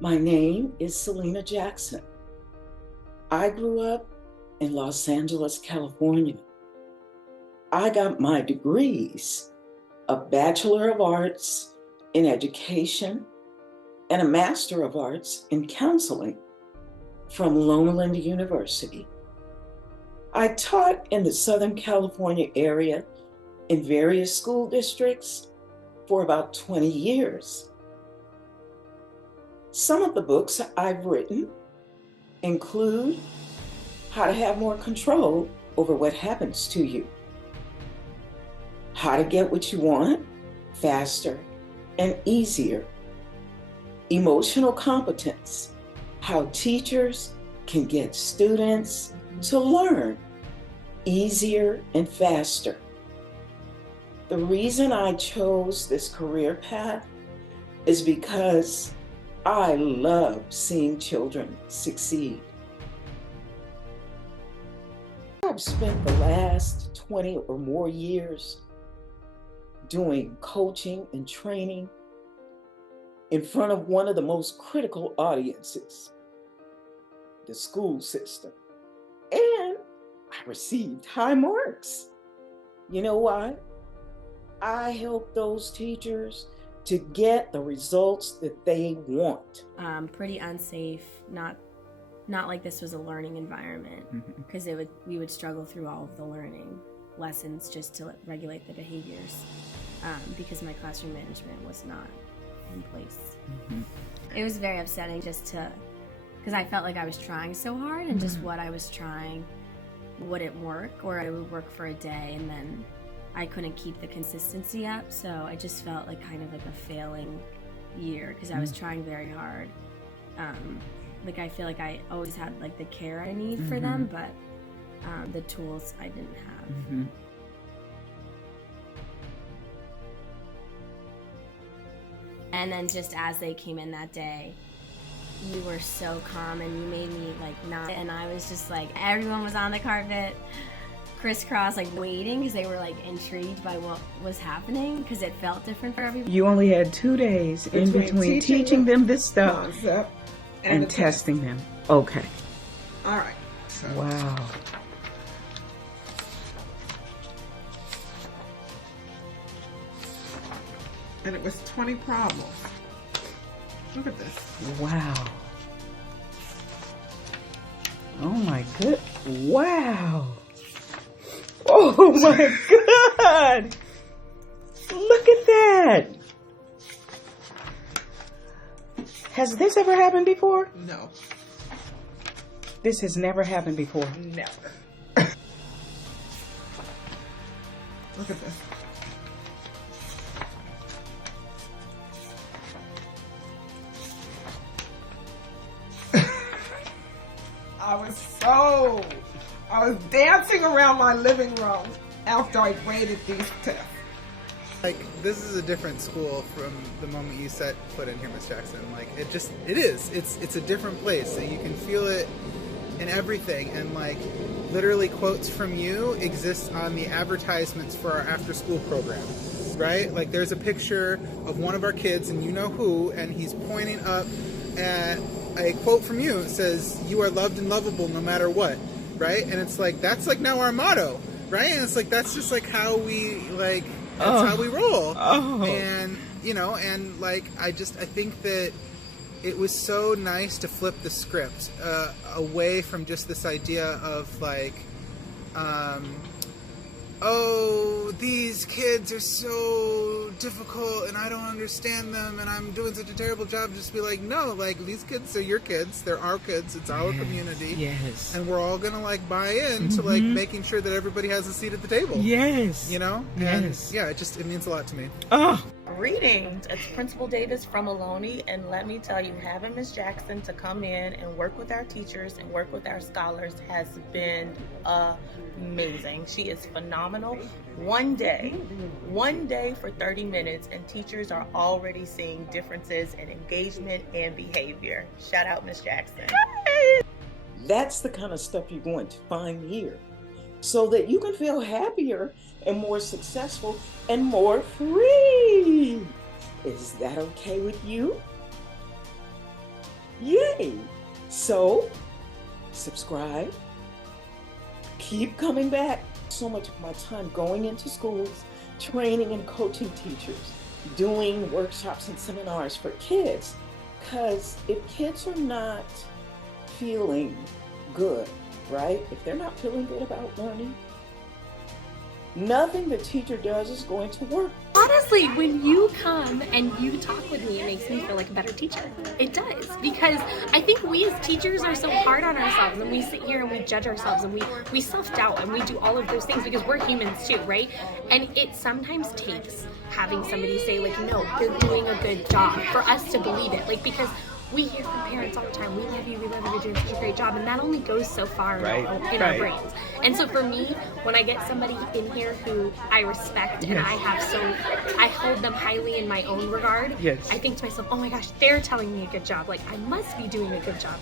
My name is Selina Jackson. I grew up in Los Angeles, California. I got my degrees, a Bachelor of Arts in Education and a Master of Arts in Counseling from Loma University. I taught in the Southern California area in various school districts for about 20 years. Some of the books I've written include How to Have More Control Over What Happens to You, How to Get What You Want Faster and Easier, Emotional Competence, How Teachers Can Get Students to Learn Easier and Faster. The reason I chose this career path is because I love seeing children succeed. I've spent the last 20 or more years doing coaching and training in front of one of the most critical audiences, the school system. And I received high marks. You know why? I help those teachers to get the results that they want. Pretty unsafe, not like this was a learning environment, because we would struggle through all of the learning lessons just to regulate the behaviors, because my classroom management was not in place. It was very upsetting because I felt like I was trying so hard, and just what I was trying wouldn't work, or I would work for a day and then I couldn't keep the consistency up. So I just felt like kind of like a failing year, because I was trying very hard. Like I feel like I always had like the care I need for them, but the tools I didn't have. And then just as they came in that day, you were so calm and you made me like not, and I was just like, everyone was on the carpet crisscross, like waiting, because they were like intrigued by what was happening, because it felt different for everyone. You only had 2 days in between teaching them this stuff concept and testing them. Okay. All right. So. Wow. And it was 20 problems. Look at this. Wow. Oh my good. Wow. Oh my God. Look at that. Has this ever happened before? No. This has never happened before. Never. Look at this. I was dancing around my living room after I graded these tests. Like, this is a different school from the moment you set foot in here, Miss Jackson. Like, it's a different place. So you can feel it in everything. And like, literally quotes from you exist on the advertisements for our after school program, right? Like, there's a picture of one of our kids, and you know who, and he's pointing up at a quote from you. It says, "You are loved and lovable no matter what," right? And it's like, that's like now our motto, right? And it's like, that's just like how we like, that's how we roll. And you know, and like, I think that it was so nice to flip the script away from just this idea of like, oh, these kids are so difficult and I don't understand them and I'm doing such a terrible job. Just be like, no, like, these kids are your kids. They're our kids. It's our community. Yes. And we're all going to like buy in to like making sure that everybody has a seat at the table. Yes. You know? Yes. And yeah, it means a lot to me. Oh. Greetings, it's Principal Davis from Ohlone, and let me tell you, having Miss Jackson to come in and work with our teachers and work with our scholars has been amazing. She is phenomenal. One day for 30 minutes, and teachers are already seeing differences in engagement and behavior. Shout out, Miss Jackson. That's the kind of stuff you're going to find here, so that you can feel happier and more successful and more free. Is that okay with you? Yay! So, subscribe. Keep coming back. So much of my time going into schools, training and coaching teachers, doing workshops and seminars for kids. Because if kids are not feeling good, right? If they're not feeling good about learning, nothing the teacher does is going to work. Honestly, when you come and you talk with me, it makes me feel like a better teacher. It does, because I think we as teachers are so hard on ourselves, and we sit here and we judge ourselves, and we self-doubt, and we do all of those things because we're humans too, right? And it sometimes takes having somebody say, like, no, you're doing a good job, for us to believe it. Like, because we hear from parents all the time, we love you, you're doing such a great job, and that only goes so far in our brains. And so for me, when I get somebody in here who I respect and I hold them highly in my own regard, I think to myself, oh my gosh, they're telling me a good job, like I must be doing a good job.